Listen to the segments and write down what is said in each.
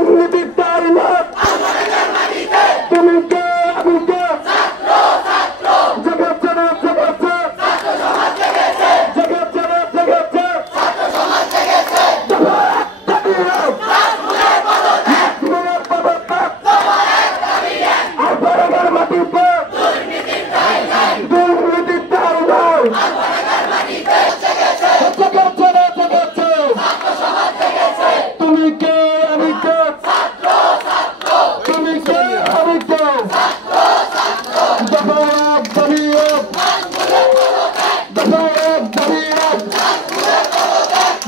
দুর্নীতির তাইনা তুমি কে আমি কে জেগেছে না জেগেছে জেগেছে না জেগেছে মাটিতে দুর্নীতির তাইনা তুমি কে আমি কে তুমি কে আমি কে দফায় দাবিয়ে দফায় দাবিয়ে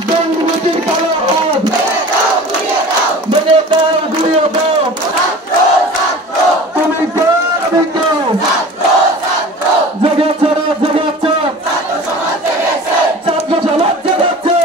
দুর্নীতির কালো হাত ভেঙে দাও গুড়িয়ে দাও তুমি কে আমি কে জেগেছে না জেগেছে ছাত্র সমাজ জেগেছে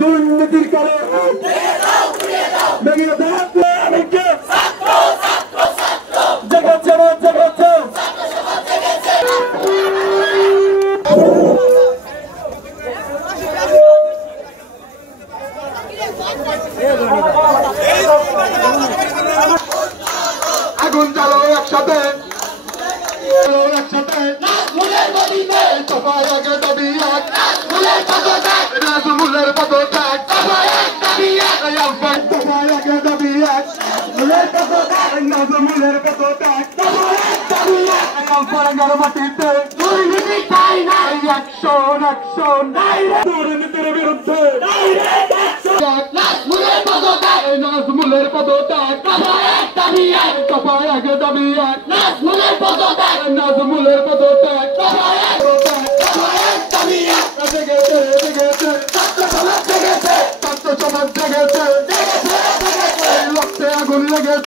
দুর্নীতির কালে ভেঙে দাও আমি কে জেগেছে না জেগেছে আগুন জ্বালো একসাথে একসাথে দফায় আগে দাবি এক রাজমূলের পদত্যাগ দফায় আগে দাবি এক রাজমূলের পদত্যাগ মাটিতে অ্যাকশন অ্যাকশন দুর্নীতির বিরুদ্ধে নাজমুলের পদত্যাগ দফায় আগে দাবি এক নাজমুলের পদত্যাগ জেগেছে জেগেছে ছাত্র সমাজ জেগেছে রক্তে আগুন লেগেছে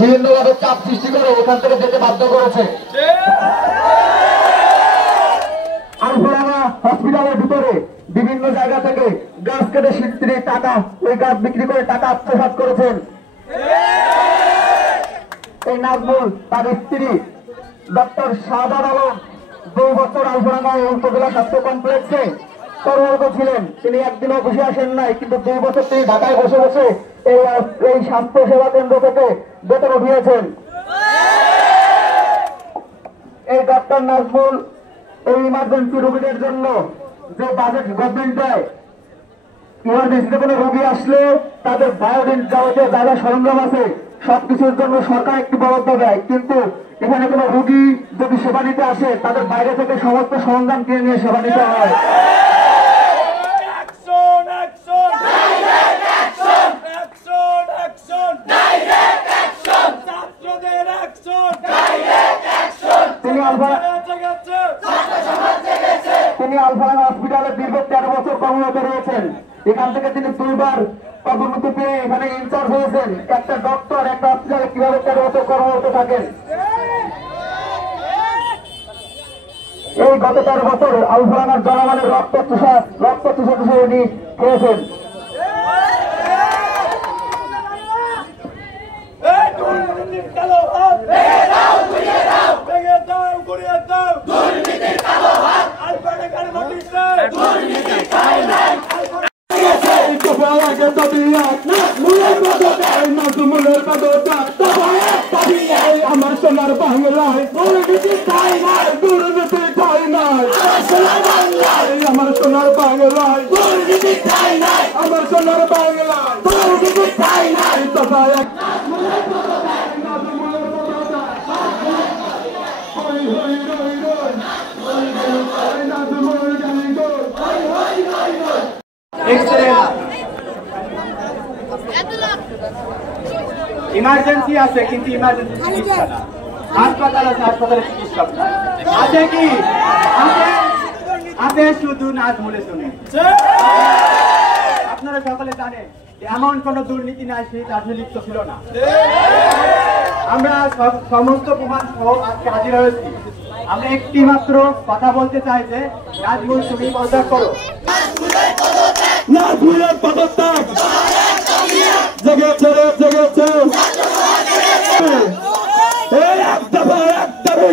বিভিন্নভাবে চাপ সৃষ্টি করে ওখান থেকে যেতে বাধ্য করেছে। হসপিটালের ভিতরে বিভিন্ন জায়গা থেকে গাছ কেটে স্ত্রী টাকা ওই গাছ বিক্রি করে টাকা আত্মসাৎ করেছেন। এই নাজমুল তার স্ত্রী ডক্টর শাহজাদ আলম 2 বছর আলফাডাঙ্গা উপজেলা স্বাস্থ্য কমপ্লেক্সে কর্মরত ছিলেন, তিনি একদিন অফিসে আসেন নাই, কিন্তু 2 বছর তিনি ঢাকায় বসে বসে এই স্বাস্থ্য সেবা কেন্দ্র থেকে বেতন উঠিয়েছেন। এই ডক্টর নাজমুল এই ইমার্জেন্সি রোগীদের জন্য যে বাজেট গভর্নমেন্ট দেয়, ইমার্জেন্সিতে কোনো রোগী আসলে তাদের বায়োডিন যাবতীয় যা যা সরঞ্জাম আছে সবকিছুর জন্য সরকার একটি বরাদ্দ দেয়, কিন্তু এখানে কোনো রোগী যদি সেবা নিতে আসে তাদের বাইরে থেকে সমস্ত সরঞ্জাম কিনে নিয়ে সেবা নিতে হয়। তিনি আলফারান হসপিটালে দীর্ঘ 13 বছর কর্মরত রয়েছেন। এখান থেকে তিনি 2 বার পদোন্নতি পেয়ে এখানে ইনচার্জ হয়েছেন। একটা ডক্টর একটা হসপিটালে কিভাবে 13 বছর কর্মরত থাকেন? এই গত 13 বছর আলফারানার জনগণের রক্ত চুষে উনি খেয়েছেন। আমার সোনার বাংলায় দুর্নীতি ঠাই নাই, দুর্নীতি ঠাই নাই। আমার সোনার বাংলায় দুর্নীতি ঠাই নাই, আমার সোনার বাংলায় দুর্নীতি ঠাই নাই। তথা এক ইমার্জেন্সি আছে, কিন্তু ইমার্জেন্সি চিকিৎসা না। হাসপাতাল আছে, হাসপাতালে চিকিৎসক না। আছে কি? আছে শুধু নাজমুলের জন্য। আপনারা সকলে জানেন এমন কোন দুর্নীতি নাই সেই কাজে লিপ্ত ছিল না। আমরা সমস্ত প্রমাণ সহ আজকে হাজির হয়েছি। আমরা একটি মাত্র কথা বলতে চাই যে নাজমুল তুমি পদত্যাগ করো। নাজমুলের পদত্যাগ জেগেছে। এই এক দফা এক দাবি